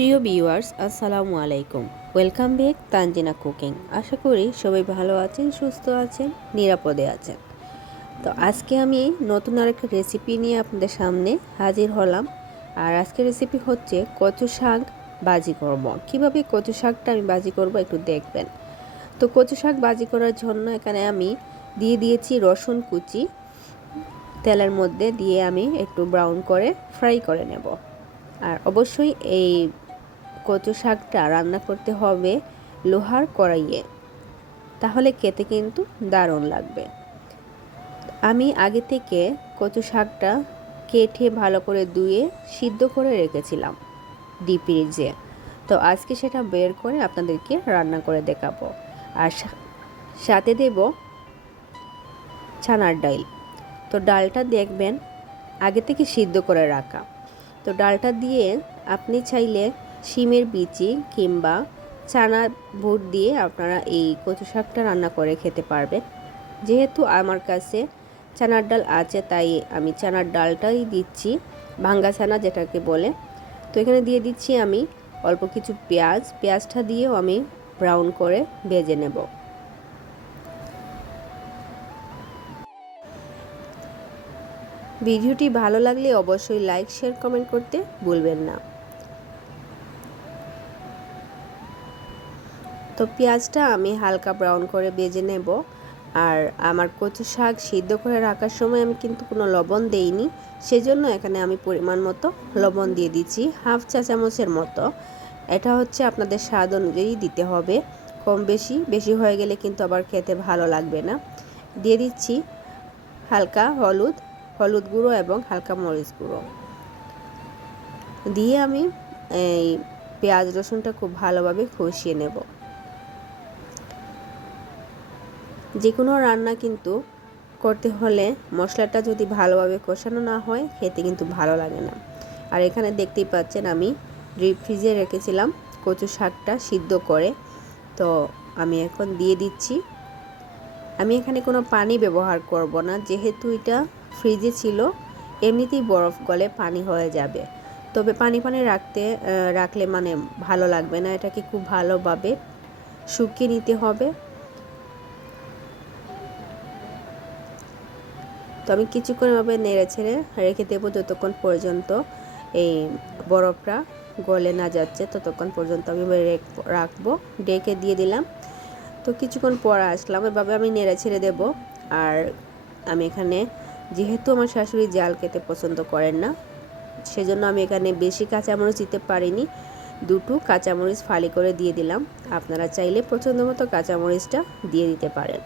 প্রিয় ভিউয়ার্স, আসসালামু আলাইকুম। Welcome back Tanzina cooking. আশা করি সবাই ভালো আছেন, সুস্থ আছেন, নিরাপদে আছেন। তো আজকে আমি নতুন আরেকটা রেসিপি নিয়ে আপনাদের সামনে হাজির হলাম। আর আজকের রেসিপি হচ্ছে কচু শাক বাজি করব। কীভাবে কচু শাকটা আমি বাজি করব একটু দেখবেন। তো কচু শাক বাজি করার জন্য এখানে আমি দিয়ে দিয়েছি রসুন কুচি। তেলের মধ্যে দিয়ে আমি একটু ব্রাউন করে ফ্রাই করে নেব। আর অবশ্যই এই কচু শাকটা রান্না করতে হবে লোহার কড়াইয়ে। তাহলে খেতে কিন্তু দারুণ লাগবে। আমি আগে থেকে কচু শাকটা কেটে ভালো করে ধুয়ে সিদ্ধ করে রেখেছিলাম ডিপ তো আজকে সেটা বের করে আপনাদেরকে রান্না করে দেখাবো। আর সাথে দেব ছানার ডাল। তো ডালটা দেখবেন আগে থেকে সিদ্ধ করে রাখা। তো ডালটা দিয়ে আপনি চাইলে শিমের বিচি কিংবা চানা বুট দিয়ে আপনারা এই কচু শাকটা রান্না করে খেতে পারবেন। যেহেতু আমার কাছে চানার ডাল আছে, তাই আমি চানার ডালটাই দিচ্ছি, ভাঙ্গা ছানা যেটাকে বলে। তো এখানে দিয়ে দিচ্ছি আমি অল্প কিছু পেঁয়াজ। পেঁয়াজটা দিয়েও আমি ব্রাউন করে ভেজে নেব। ভিডিওটি ভালো লাগলে অবশ্যই লাইক, শেয়ার, কমেন্ট করতে ভুলবেন না। তো পেঁয়াজটা আমি হালকা ব্রাউন করে বেজে নেব। আর আমার কচু শাক সিদ্ধ করে রাখার সময় আমি কিন্তু কোনো লবণ দেইনি। সেজন্য এখানে আমি পরিমাণ মতো লবণ দিয়ে দিচ্ছি, হাফ চা চামচের মতো। এটা হচ্ছে আপনাদের স্বাদ অনুযায়ী দিতে হবে। কম বেশি বেশি হয়ে গেলে কিন্তু আবার খেতে ভালো লাগবে না। দিয়ে দিচ্ছি হালকা হলুদ হলুদ গুঁড়ো এবং হালকা মরিচ গুঁড়ো। দিয়ে আমি এই পেঁয়াজ রসুনটা খুব ভালোভাবে কষিয়ে নেব। যে কোনো রান্না কিন্তু করতে হলে মশলাটা যদি ভালোভাবে কষানো না হয়, খেতে কিন্তু ভালো লাগে না। আর এখানে দেখতেই পাচ্ছেন আমি ডিপ ফ্রিজে রেখেছিলাম কচু শাকটা সিদ্ধ করে। তো আমি এখন দিয়ে দিচ্ছি। আমি এখানে কোনো পানি ব্যবহার করব না, যেহেতু এটা ফ্রিজে ছিল, এমনিতেই বরফ গলে পানি হয়ে যাবে। তবে পানি পানি রাখতে রাখলে মানে ভালো লাগবে না, এটাকে খুব ভালোভাবে শুকিয়ে নিতে হবে। তো আমি কিছুক্ষণ এভাবে নেড়ে ছেড়ে রেখে দেবো যতক্ষণ পর্যন্ত এই বরফটা গলে না যাচ্ছে, ততক্ষণ পর্যন্ত আমি রাখব, ডেকে দিয়ে দিলাম। তো কিছুক্ষণ পর আসলাম, এভাবে আমি নেড়ে ছেড়ে দেবো। আর আমি এখানে, যেহেতু আমার শাশুড়ি জাল খেতে পছন্দ করেন না, সেজন্য আমি এখানে বেশি কাঁচামরিচ দিতে পারিনি। দুটো কাঁচামরিচ ফালি করে দিয়ে দিলাম। আপনারা চাইলে পছন্দ মতো কাঁচামরিচটা দিয়ে দিতে পারেন।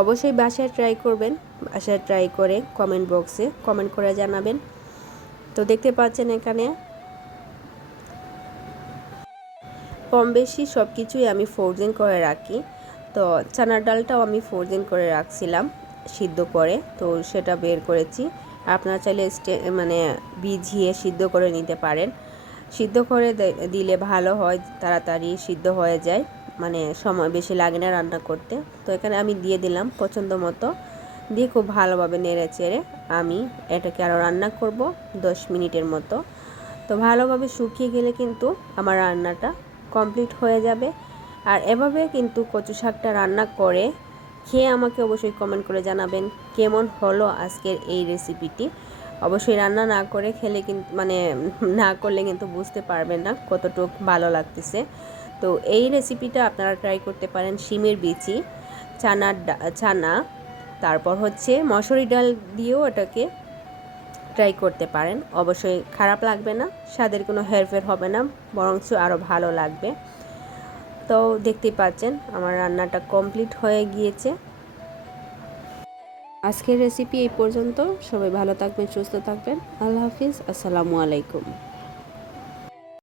অবশ্যই বাসায় ট্রাই করবেন, বাসায় ট্রাই করে কমেন্ট বক্সে কমেন্ট করে জানাবেন। তো দেখতে পাচ্ছেন এখানে কম বেশি সব কিছুই আমি ফোরজিন করে রাখি। তো চানার ডালটাও আমি ফোরজিন করে রাখছিলাম সিদ্ধ করে, তো সেটা বের করেছি। আপনারা চাইলে মানে ভিজিয়ে সিদ্ধ করে নিতে পারেন। সিদ্ধ করে দিলে ভালো হয়, তাড়াতাড়ি সিদ্ধ হয়ে যায়। মানে সময় বেশি লাগে না রান্না করতে। তো এখানে আমি দিয়ে দিলাম পছন্দ মতো। দিয়ে খুব ভালোভাবে নেড়ে চেড়ে আমি এটাকে আরও রান্না করব দশ মিনিটের মতো। তো ভালোভাবে শুকিয়ে গেলে কিন্তু আমার রান্নাটা কমপ্লিট হয়ে যাবে। আর এভাবে কিন্তু কচু শাকটা রান্না করে খেয়ে আমাকে অবশ্যই কমেন্ট করে জানাবেন কেমন হলো আজকের এই রেসিপিটি অবশ্যই রান্না না করে খেলে কিন্তু মানে না করলে কিন্তু বুঝতে পারবেন না কতটুকু ভালো লাগতেছে। তো এই রেসিপিটা আপনারা ট্রাই করতে পারেন শিমের বিচি চানার চানা, তারপর হচ্ছে মসুরি ডাল দিয়েও এটাকে ট্রাই করতে পারেন। অবশ্যই খারাপ লাগবে না, স্বাদের কোনো হেরফের হবে না, বরঞ্চ আরও ভালো লাগবে। তো দেখতেই পাচ্ছেন আমার রান্নাটা কমপ্লিট হয়ে গিয়েছে। আজকের রেসিপি এই পর্যন্ত। সবাই ভালো থাকবেন, সুস্থ থাকবেন। আল্লাহ হাফিজ, আসসালামু আলাইকুম।